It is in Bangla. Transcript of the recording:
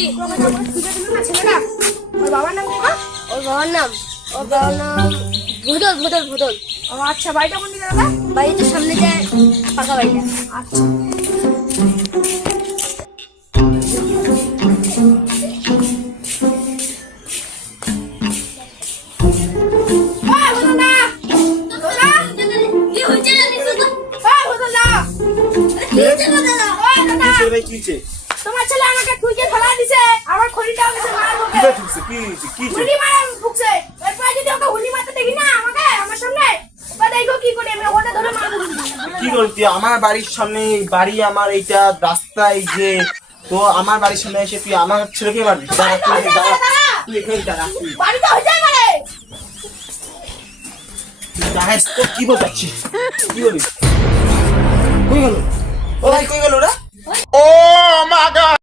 কি ছেলেটা ওর বাবার নাম কি গো? ওর বাবার নাম ভূদল ভূদল ভূদল। ও আচ্ছা, বাড়িটা কোন দিকে দাদা? বাড়ি তো সামনে যায়, পাকা বাড়িটা। আচ্ছা, কি হয়েছে জানিস তো? তোমার ছেলে আমাকে খুঁজে ফেলা দিছে, আমার খড়িটাও গেছে মার মুখে। হুলি মারা ঢুকছে, এরপর যদি ওকে হুলি মারতে দেখি না আমাকে আমার সামনে, বা দেখো কি করে আমি ওটা ধরে মারবো। কি বলতি? আমার বাড়ির সামনে বাড়ি, আমার এইটা রাস্তায় যে, তো আমার বাড়ির সামনে এসে তুই আমার ছেলেকে মারবি? দাঁড়া, তুই এখানে দাঁড়া, বাড়িতে হয়ে যায় মানে দাঁড়া, তো কি বলছিস? কি বলিস? কই গেল? ও ভাই, কই গেল রে? ও মা গড!